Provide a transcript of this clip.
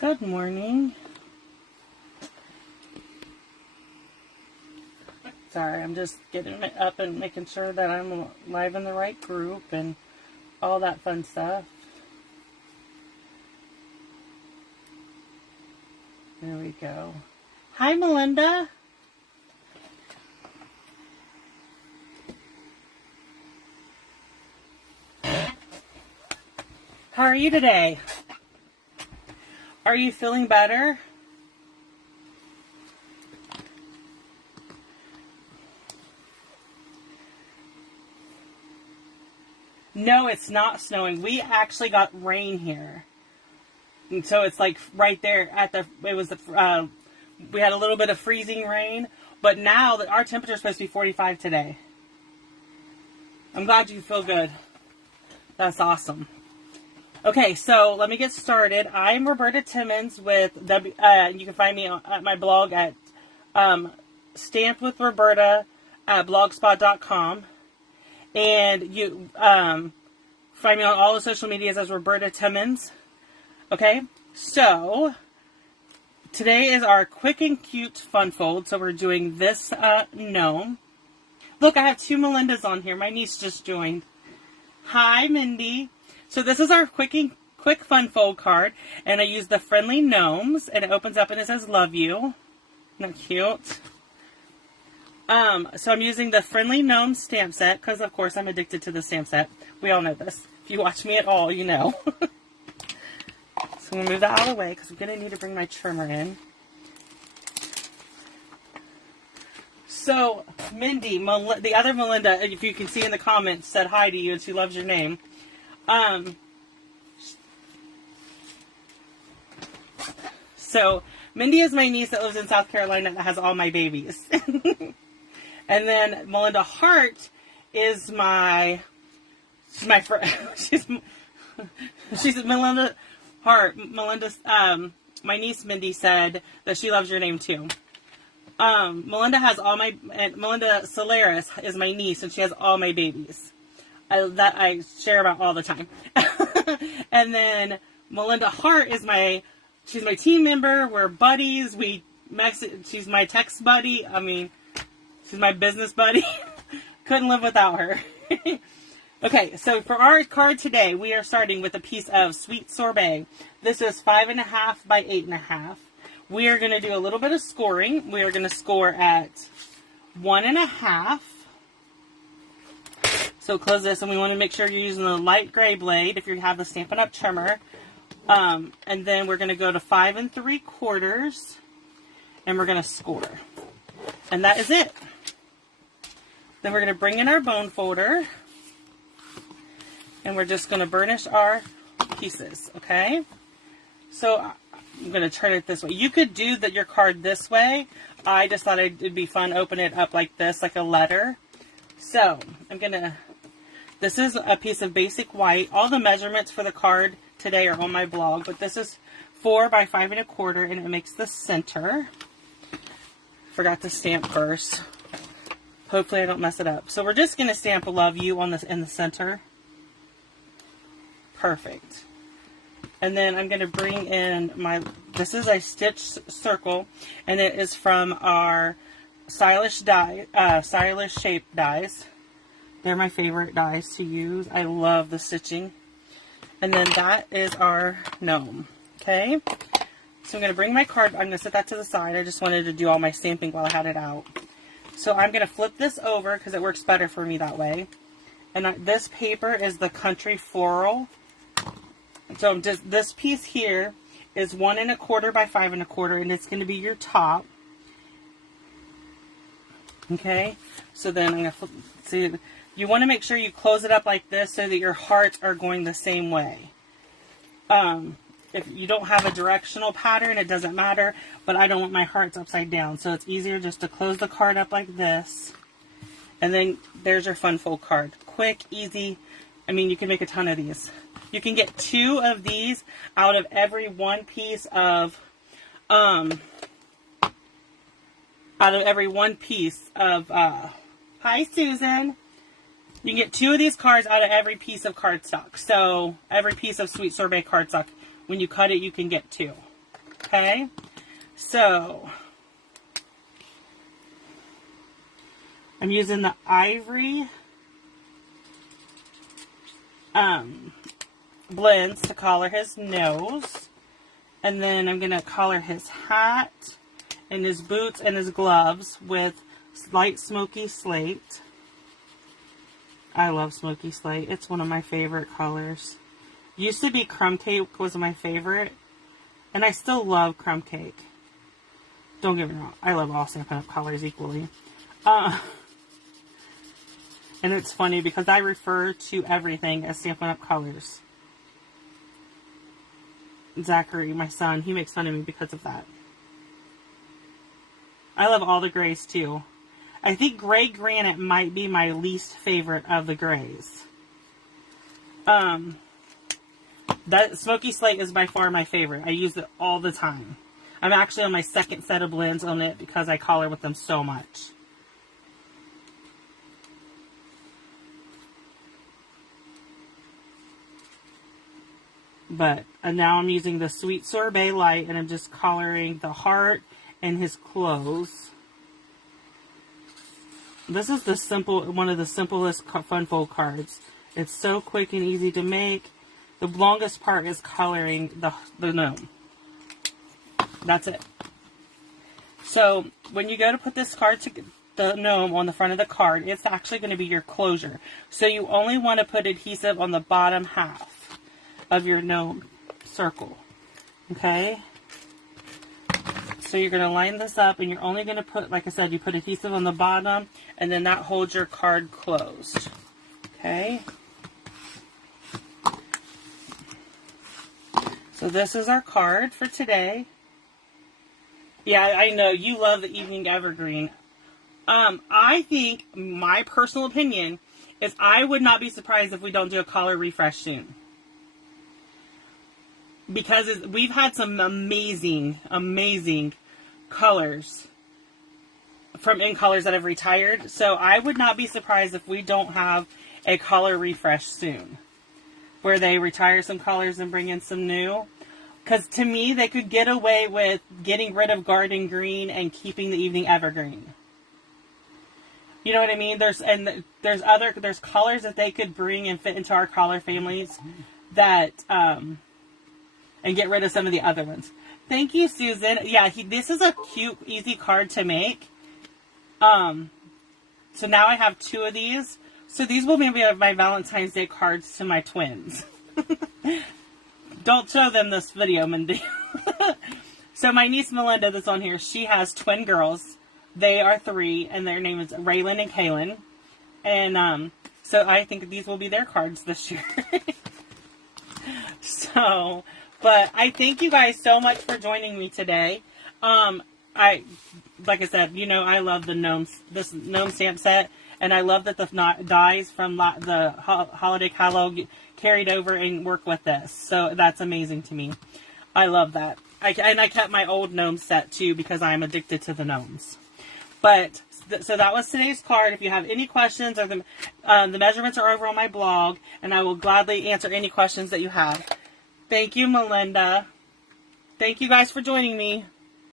Good morning. Sorry, I'm just getting up and making sure that I'm live in the right group and all that fun stuff. There we go. Hi, Melinda. How are you today? Are you feeling better? No, it's not snowing. We actually got rain here. And so it's like right there at the, we had a little bit of freezing rain, but now that our temperature is supposed to be 45 today. I'm glad you feel good. That's awesome. Okay, so let me get started. I'm Roberta Timmons with you can find me at my blog at stampedwithroberta at blogspot.com. And you find me on all the social medias as Roberta Timmons. Okay, so today is our quick and cute fun fold. So we're doing this gnome. Look, I have two Melindas on here. My niece just joined. Hi, Mindy. So this is our quick fun fold card, and I use the Friendly Gnomes, and it opens up and it says "Love You." Isn't that cute? So I'm using the Friendly Gnome stamp set because, of course, I'm addicted to the stamp set. We all know this. If you watch me at all, you know. So I'm going to move that out of the way because I'm going to need to bring my trimmer in. So, Mindy, the other Melinda, if you can see in the comments, said hi to you and she loves your name. So, Mindy is my niece that lives in South Carolina that has all my babies. And then Melinda Hart is she's Melinda Hart. My niece Mindy said that she loves your name too. Melinda has Melinda Solaris is my niece and she has all my babies. That I share about all the time. And then Melinda Hart is she's my team member. We're buddies. She's my text buddy. I mean, she's my business buddy. Couldn't live without her. Okay, so for our card today, we are starting with a piece of sweet sorbet. This is 5.5 by 8.5. We are going to do a little bit of scoring. We are going to score at 1.5. So close this, and we want to make sure you're using the light gray blade if you have the Stampin' Up! Trimmer. And then we're going to go to 5 3/4, and we're going to score. And that is it. Then we're going to bring in our bone folder, and we're just going to burnish our pieces, okay? So I'm going to turn it this way. You could do your card this way. I just thought it'd be fun open it up like this, like a letter. So this is a piece of basic white. All the measurements for the card today are on my blog, but this is 4 by 5 1/4, and it makes the center. Forgot to stamp first. Hopefully I don't mess it up. So we're just going to stamp "Love You" in the center. Perfect. And then I'm going to bring in this is a stitched circle, and it is from our stylish shape dies. They're my favorite dies to use. I love the stitching. And then that is our gnome. Okay. So I'm going to bring my card. I'm going to set that to the side. I just wanted to do all my stamping while I had it out. So I'm going to flip this over because it works better for me that way. And this paper is the Country Floral. So this piece here is 1 1/4 by 5 1/4, and it's going to be your top. Okay. So then I'm going to see. You want to make sure you close it up like this so that your hearts are going the same way. If you don't have a directional pattern, it doesn't matter, but I don't want my hearts upside down. So it's easier just to close the card up like this. And then there's your fun fold card. Quick, easy. I mean, you can make a ton of these. You can get 2 of these out of every one piece of, hi Susan. You can get 2 of these cards out of every piece of cardstock. So every piece of Sweet Sorbet cardstock, when you cut it, you can get 2. Okay, so I'm using the ivory blends to color his nose, and then I'm going to color his hat and his boots and his gloves with light smoky slate. I love smoky slate. It's one of my favorite colors. Used to be crumb cake was my favorite, and I still love crumb cake. Don't get me wrong, I love all Stampin' Up! Colors equally. And it's funny because I refer to everything as Stampin' Up! Colors. Zachary, my son, he makes fun of me because of that. I love all the grays too. I think gray granite might be my least favorite of the grays. That smoky slate is by far my favorite. I use it all the time. I'm actually on my second set of blends on it because I color with them so much. But now I'm using the Sweet Sorbet Light, and I'm just coloring the heart and his clothes. This is one of the simplest Fun Fold cards. It's so quick and easy to make. The longest part is coloring the gnome. That's it. So when you go to put this card the gnome on the front of the card, it's actually going to be your closure. So you only want to put adhesive on the bottom half of your gnome circle. Okay? So you're going to line this up, and you're only going to put, like I said, you put adhesive on the bottom, and then that holds your card closed. Okay? So this is our card for today. Yeah, I know, you love the Evening Evergreen. I think, my personal opinion, is I would not be surprised if we don't do a color refresh soon. Because we've had some amazing, amazing colors from In Colors that have retired. So I would not be surprised if we don't have a color refresh soon, where they retire some colors and bring in some new. Because to me, they could get away with getting rid of Garden Green and keeping the Evening Evergreen. You know what I mean? There's colors that they could bring and fit into our color families that and get rid of some of the other ones. Thank you, Susan. Yeah, this is a cute, easy card to make. So now I have 2 of these. So these will be my Valentine's Day cards to my twins. Don't show them this video, Mindy. So my niece Melinda that's on here, she has twin girls. They are 3, and their name is Raylan and Kaylin. And so I think these will be their cards this year. So, but I thank you guys so much for joining me today. Like I said, you know, I love this gnome stamp set, and I love that the dies from the holiday catalog carried over and work with this. So that's amazing to me. I love that. And I kept my old gnome set too because I'm addicted to the gnomes. But so that was today's card. If you have any questions, or the measurements are over on my blog, and I will gladly answer any questions that you have. Thank you, Melinda. Thank you guys for joining me.